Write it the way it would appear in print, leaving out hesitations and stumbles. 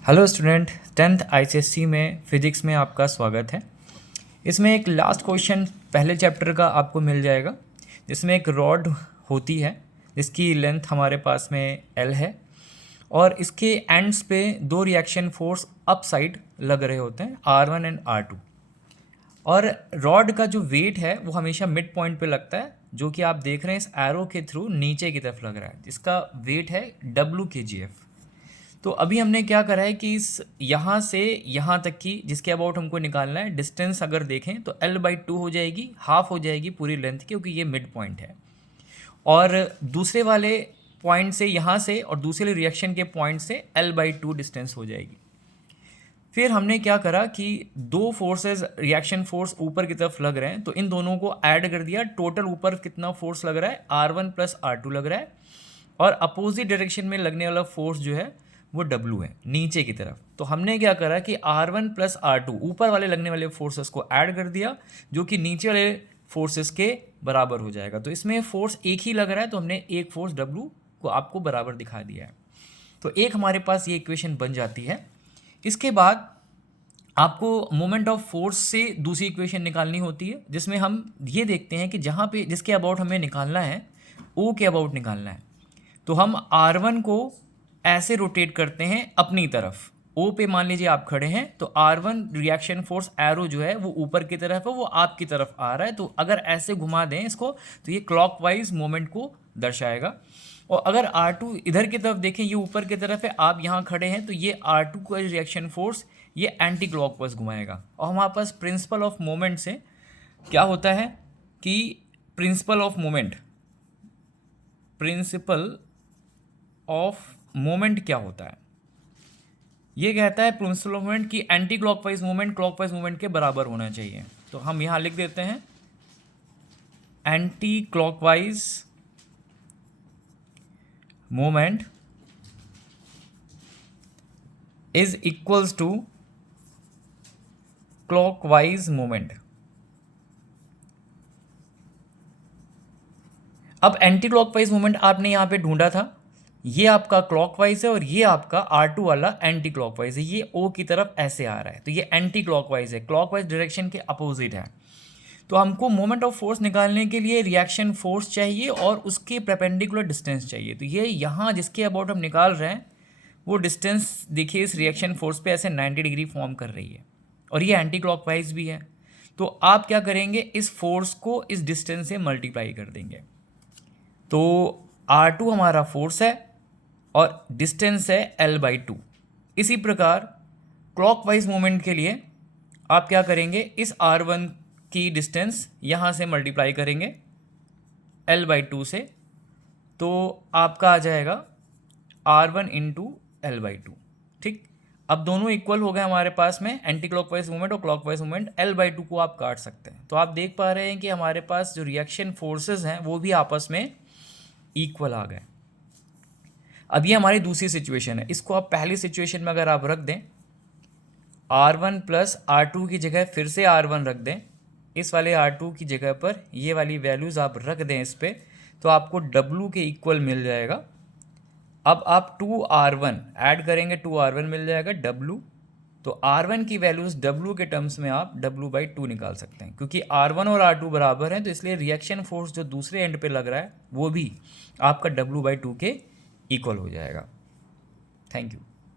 Hello student, 10th ICSC में physics में आपका स्वागत है। इसमें एक लास्ट क्वेश्चन पहले चैप्टर का आपको मिल जाएगा, जिसमें एक रॉड होती है जिसकी लेंथ हमारे पास में L है और इसके एंड्स पे दो रिएक्शन फोर्स अप साइड लग रहे होते हैं R1 एंड R2। और रॉड का जो वेट है वो हमेशा मिड पॉइंट पे लगता है, जो कि आप देख रहे हैं इस एरो के थ्रू नीचे की तरफ लग रहा है, जिसका वेट है WkgF। तो अभी हमने क्या करा है कि इस यहाँ से यहाँ तक की जिसके अबाउट हमको निकालना है डिस्टेंस अगर देखें तो L/2 हो जाएगी, हाफ हो जाएगी पूरी लेंथ की, क्योंकि ये मिड पॉइंट है। और दूसरे वाले पॉइंट से यहाँ से और दूसरे रिएक्शन के पॉइंट से L/2 डिस्टेंस हो जाएगी। फिर हमने क्या करा कि दो फोर्सेस रिएक्शन फोर्स ऊपर की तरफ लग रहे हैं, तो इन दोनों को ऐड कर दिया। टोटल ऊपर कितना फोर्स लग रहा है, R1 + R2 लग रहा है, और अपोजिट डायरेक्शन में लगने वाला फोर्स जो है वो W है नीचे की तरफ। तो हमने क्या करा कि R1 + R2 ऊपर वाले लगने वाले फोर्सेस को ऐड कर दिया, जो कि नीचे वाले फोर्सेस के बराबर हो जाएगा। तो इसमें फोर्स एक ही लग रहा है, तो हमने एक फोर्स W को आपको बराबर दिखा दिया है। तो एक हमारे पास ये इक्वेशन बन जाती है। इसके बाद आपको मोमेंट ऑफ फोर्स से दूसरी इक्वेशन निकालनी होती है, जिसमें हम ये देखते हैं कि जहाँ पे जिसके अबाउट हमें निकालना है O के अबाउट निकालना है, तो हम R1 को ऐसे रोटेट करते हैं अपनी तरफ। O पे मान लीजिए आप खड़े हैं, तो R1 रिएक्शन फोर्स एरो जो है वो ऊपर की तरफ है, वो आपकी तरफ आ रहा है। तो अगर ऐसे घुमा दें इसको तो ये क्लॉकवाइज मोमेंट को दर्शाएगा। और अगर R2 इधर की तरफ देखें, ये ऊपर की तरफ है, आप यहाँ खड़े हैं, तो ये R2 का रिएक्शन फोर्स ये एंटी क्लॉकवाइज घुमाएगा। और हमारे पास प्रिंसिपल ऑफ मोमेंट से क्या होता है कि प्रिंसिपल ऑफ मोमेंट क्या होता है, ये कहता है प्रिंसिपल ऑफ मोमेंट कि anti clockwise moment clockwise moment के बराबर होना चाहिए। तो हम यहाँ लिख देते हैं anti clockwise moment is equals to clockwise moment. अब एंटी क्लॉकवाइज मोमेंट आपने यहाँ पे ढूंढा था, ये आपका क्लॉकवाइज है और ये आपका R2 वाला एंटी क्लॉकवाइज है। ये O की तरफ ऐसे आ रहा है, तो ये एंटी क्लॉकवाइज है, क्लॉकवाइज डायरेक्शन के अपोजिट है। तो हमको मोमेंट ऑफ फोर्स निकालने के लिए रिएक्शन फोर्स चाहिए और उसके परपेंडिकुलर डिस्टेंस चाहिए। तो ये यहाँ जिसके अबाउट हम निकाल रहे हैं वो डिस्टेंस देखिए इस रिएक्शन फोर्स पे ऐसे 90 डिग्री फॉर्म कर रही है, और ये एंटी क्लॉकवाइज भी है। तो आप क्या करेंगे, इस फोर्स को इस डिस्टेंस से मल्टीप्लाई कर देंगे। तो R2 हमारा फोर्स है और डिस्टेंस है L/2। इसी प्रकार क्लॉकवाइज मोमेंट के लिए आप क्या करेंगे, इस R1 की डिस्टेंस यहाँ से मल्टीप्लाई करेंगे L/2 से, तो आपका आ जाएगा R1 × L/2। ठीक, अब दोनों इक्वल हो गए हमारे पास में, एंटी क्लॉकवाइज मूवमेंट और क्लॉकवाइज मूवमेंट। L/2 को आप काट सकते हैं, तो आप देख पा रहे हैं कि हमारे पास जो रिएक्शन फोर्सेस हैं वो भी आपस में इक्वल आ गए। अब ये हमारी दूसरी सिचुएशन है, इसको आप पहली सिचुएशन में अगर आप रख दें, R1 + R2 की जगह फिर से R1 रख दें, इस वाले R2 की जगह पर ये वाली वैल्यूज़ आप रख दें इस पर, तो आपको W के इक्वल मिल जाएगा। अब आप 2R1 ऐड करेंगे, 2R1 मिल जाएगा W। तो R1 की वैल्यूज़ W के टर्म्स में आप W/2 निकाल सकते हैं, क्योंकि R1 और R2 बराबर हैं, तो इसलिए रिएक्शन फोर्स जो दूसरे एंड पे लग रहा है वो भी आपका W/2 के इक्वल हो जाएगा। Thank you.